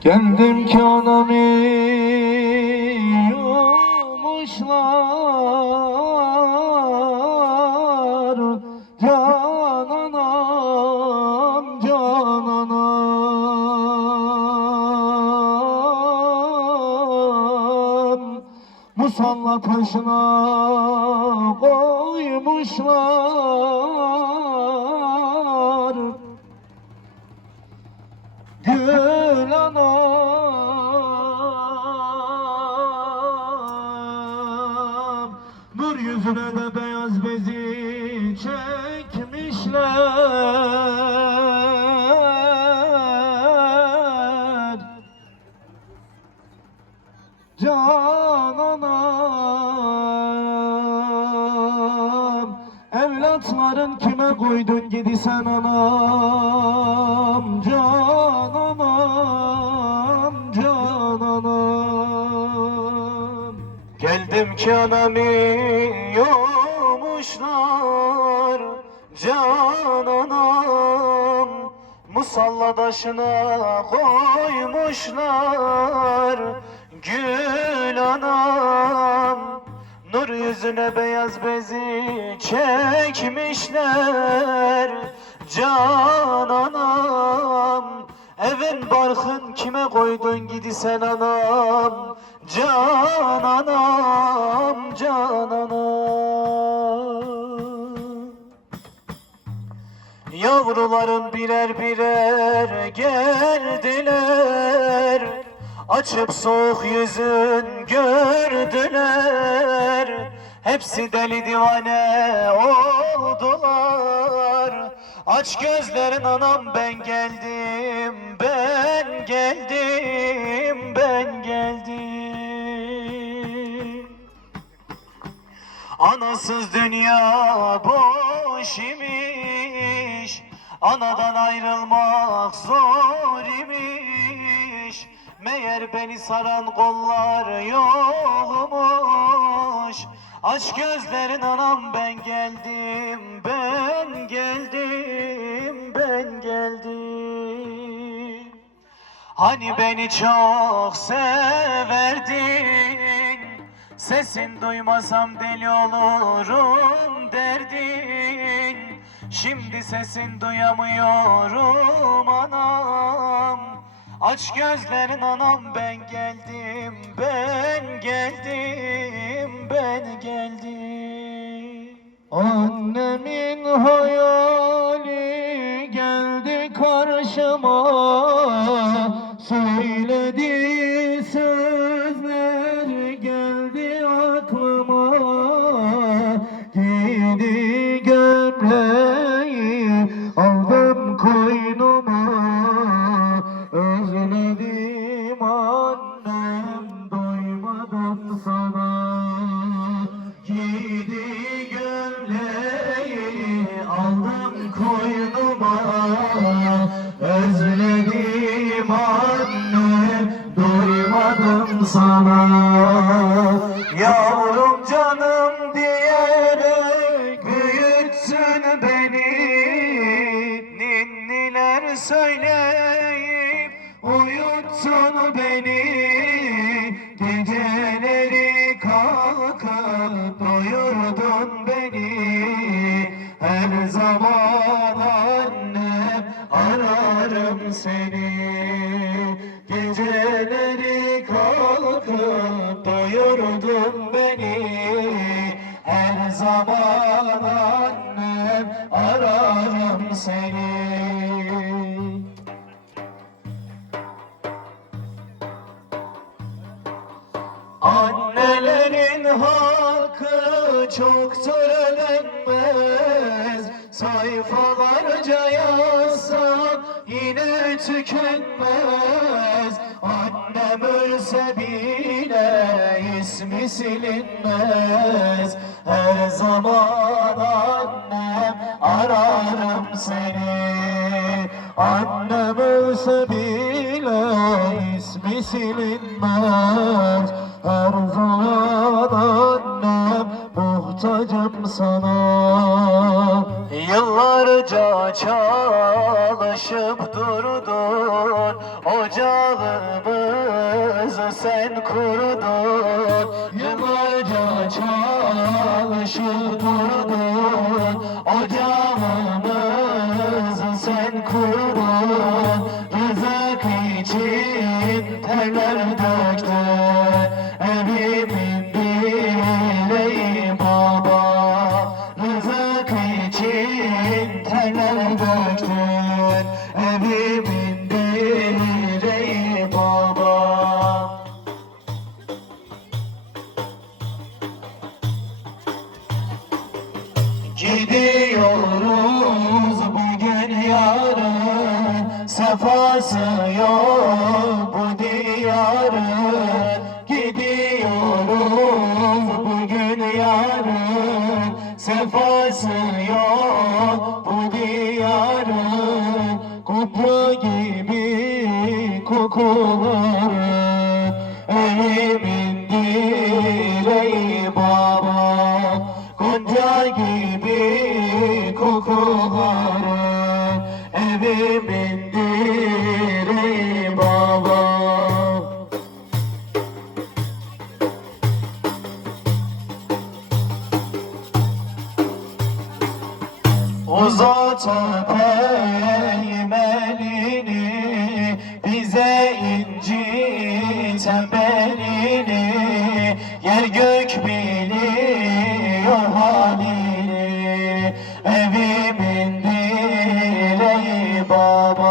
Geldim ki anamı yumuşlar, can anam, can anam. Musalla taşına koymuşlar, gül anam. Nur yüzüne de beyaz bezi çekmişler, can anam. Evlatların kime koydun gidi sen anam, can anam, can anam. Geldim ki anamı yumuşlar, can anam. Musalla taşına koymuşlar, gül anam. Nur yüzüne beyaz bezi çekmişler, can anam. Evin barkın kime koydun gidi sen anam, can anam, can anam. Yavruların birer birer geldiler, açıp soğuk yüzün gördüler. Hepsi deli divane oldular. Aç gözlerin anam, ben geldim, ben geldim, ben geldim. Anasız dünya boş imiş, anadan ayrılmak zor imiş. Meğer beni saran kollar yokmuş. Aç gözlerin anam, ben geldim, ben geldim, ben geldim. Hani beni çok severdin, sesin duymasam deli olurum derdin. Şimdi sesin duyamıyorum anam. Aç gözlerin anam, ben geldim, ben geldim, ben geldim. Annemin hayali geldi karşıma, söylediği sözler geldi aklıma. Giydi gömleği aldım koynuma, özledim annem, doymadım sana. Giydi gömleği aldım koynuma, özledim annem, doymadım sana. Yavrum canım diyerek büyütsün beni, ninniler söyleyip uyutsun beni. Geceleri kalkıp doyurdun beni. Her zaman annem ararım seni. Geceleri kalkıp doyurdun beni. Her zaman annem ararım seni. Annelerin hakkı çoktur ödenmez, sayfalarca yazsam yine tükenmez. Annem ölse bile ismi silinmez. Her zaman annem ararım seni. Annem ölse bile ismi silinmez. Her zaman annem muhtacım sana. Yıllarca çalışıp durdun, ocağımızı sen kurdun. Yıllarca çalışıp durdun, ocağımızı sen kurdun. Rızık için terler döktün, evimin direği baba. Rızık için terler döktün, evimin direği baba. Gidiyoruz bugün yarın, sefası yok bu diyarın. Gidiyoruz bugün yarın, sefası yok bu diyarın. Kopya gibi kokuların, evimin direği baba. Gonca gibi kokuların, evimin direği baba. Uzatıp eğim elini, bize inciten belini. Yer gök biliyor halini, evimin direği baba.